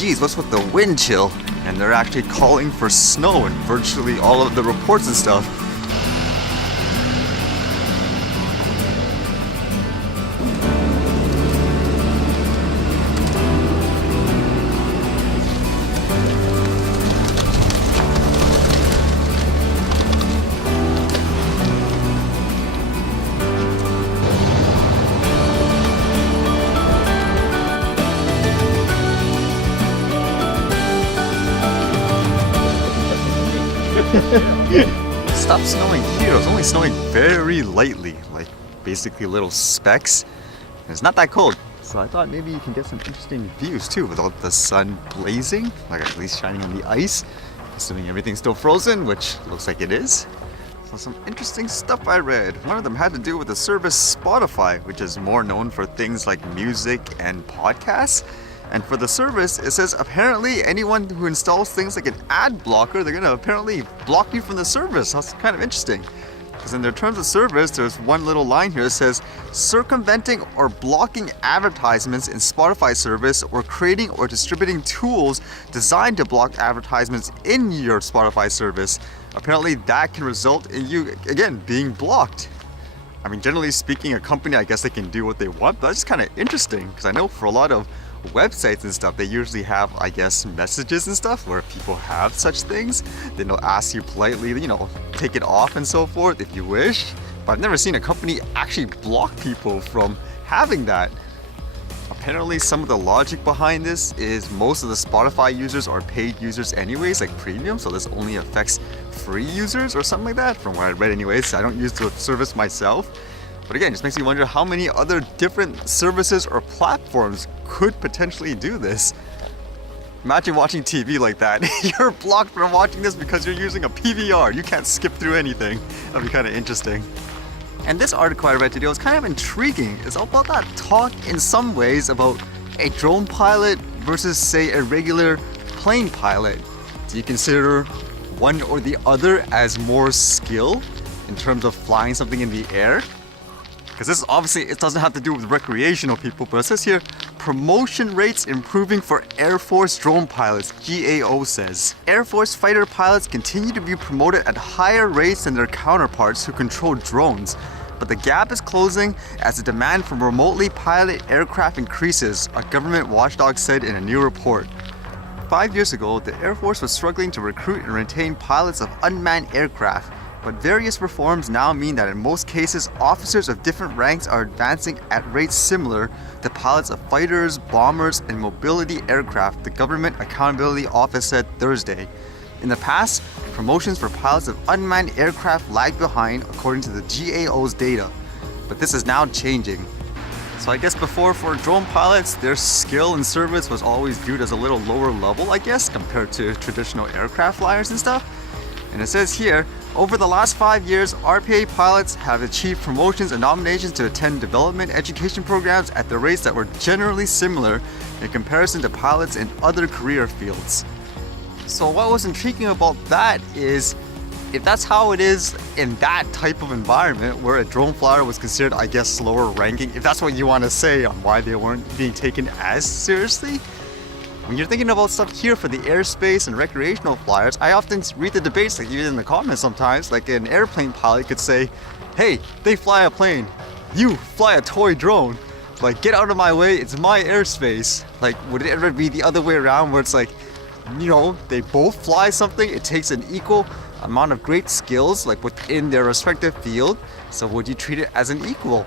geez, what's with the wind chill? And they're actually calling for snow in virtually all of the reports and stuff. Stop snowing here. It was only snowing very lightly, like basically little specks. And it's not that cold. So I thought maybe you can get some interesting views too without the sun blazing, like at least shining on the ice, assuming everything's still frozen, which looks like it is. So some interesting stuff I read. One of them had to do with the service Spotify, which is more known for things like music and podcasts. And for the service, it says apparently anyone who installs things like an ad blocker, they're gonna apparently block you from the service. That's kind of interesting. Because in their terms of service, there's one little line here that says, circumventing or blocking advertisements in Spotify service or creating or distributing tools designed to block advertisements in your Spotify service. Apparently that can result in you, again, being blocked. I mean, generally speaking, a company, I guess they can do what they want, but that's just kind of interesting because I know for a lot of websites and stuff, they usually have, I guess, messages and stuff where people have such things. Then they'll ask you politely, take it off and so forth if you wish. But I've never seen a company actually block people from having that. Apparently, some of the logic behind this is most of the Spotify users are paid users anyways, like premium, so this only affects free users or something like that, from what I read anyways. I don't use the service myself. But again, it just makes me wonder how many other different services or platforms could potentially do this. Imagine watching TV like that. You're blocked from watching this because you're using a PVR. You can't skip through anything. That'd be kind of interesting. And this article I read today was kind of intriguing. It's all about that talk in some ways about a drone pilot versus, say, a regular plane pilot. Do you consider one or the other as more skill in terms of flying something in the air? Because this obviously, it doesn't have to do with recreational people, but it says here, promotion rates improving for Air Force drone pilots, GAO says. Air Force fighter pilots continue to be promoted at higher rates than their counterparts who control drones, but the gap is closing as the demand for remotely piloted aircraft increases, a government watchdog said in a new report. 5 years ago, the Air Force was struggling to recruit and retain pilots of unmanned aircraft, but various reforms now mean that in most cases, officers of different ranks are advancing at rates similar to pilots of fighters, bombers, and mobility aircraft, the Government Accountability Office said Thursday. In the past, promotions for pilots of unmanned aircraft lagged behind according to the GAO's data, but this is now changing. So I guess before, for drone pilots, their skill and service was always viewed as a little lower level, I guess, compared to traditional aircraft flyers and stuff. And it says here, over the last 5 years, RPA pilots have achieved promotions and nominations to attend development education programs at the rates that were generally similar in comparison to pilots in other career fields. So what was intriguing about that is, if that's how it is in that type of environment where a drone flyer was considered, I guess, lower ranking, if that's what you want to say on why they weren't being taken as seriously, when you're thinking about stuff here for the airspace and recreational flyers, I often read the debates, like even in the comments sometimes, like an airplane pilot could say, hey, they fly a plane, you fly a toy drone, like get out of my way, it's my airspace. Like, would it ever be the other way around where it's like, they both fly something, it takes an equal amount of great skills, like within their respective field, so would you treat it as an equal?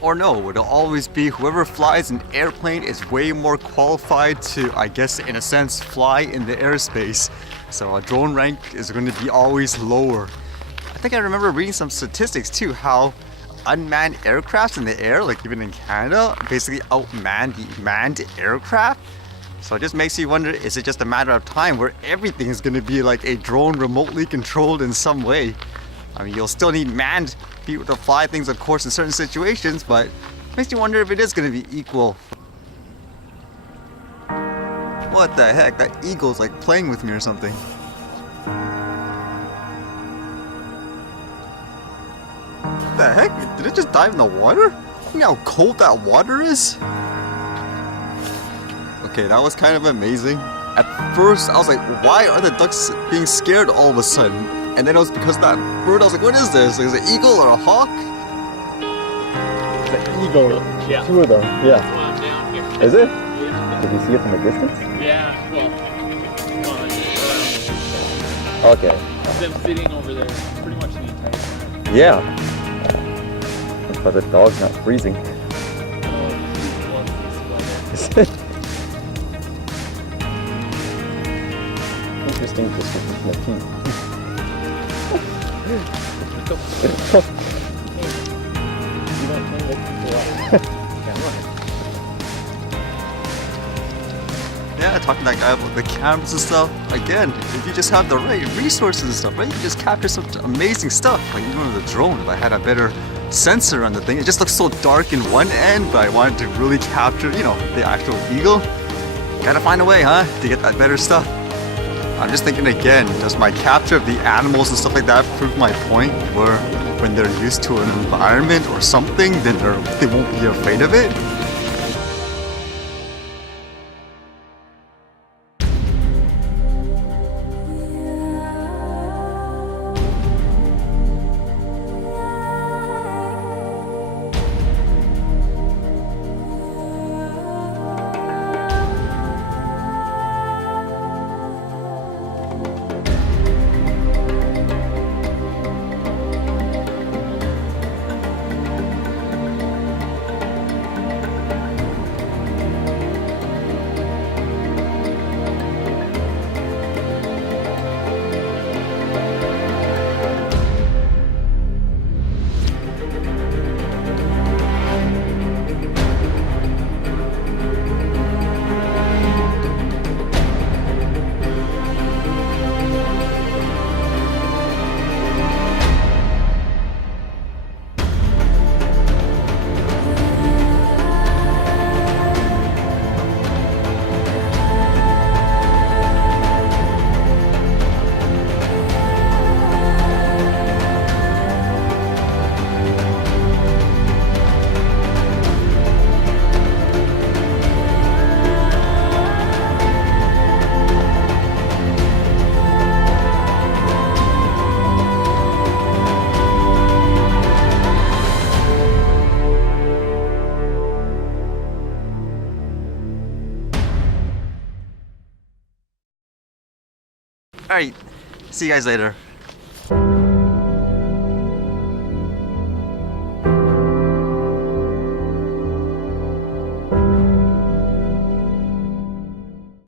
Or no, would it always be whoever flies an airplane is way more qualified to, I guess, in a sense, fly in the airspace? So a drone rank is going to be always lower. I think I remember reading some statistics too, how unmanned aircrafts in the air, like even in Canada, basically outman the manned aircraft. So it just makes you wonder, is it just a matter of time where everything is going to be like a drone remotely controlled in some way? I mean, you'll still need manned people to fly things, of course, in certain situations, but it makes you wonder if it is going to be equal. What the heck? That eagle's like playing with me or something. What the heck? Did it just dive in the water? You know how cold that water is? Okay, that was kind of amazing. At first, I was like, why are the ducks being scared all of a sudden? And then it was because of that bird. I was like, what is this? Is it an eagle or a hawk? It's an eagle. Yeah. Two of them. Yeah. That's why I'm down here. Is it? Yeah. Did you see it from a distance? Yeah, well, come on, Okay. them sitting over there pretty much the entire time. Yeah. But the dog's not freezing. Interesting distribution of teeth. You don't think that people Yeah, talking to that guy about the cameras and stuff. Again, if you just have the right resources and stuff, right? You just capture some amazing stuff. Like even with the drone, if I had a better sensor on the thing, it just looks so dark in one end, but I wanted to really capture, you know, the actual eagle. Gotta find a way, huh? To get that better stuff. I'm just thinking again, does my capture of the animals and stuff like that prove my point? Where when they're used to an environment or something, then they won't be afraid of it? Alright, see you guys later.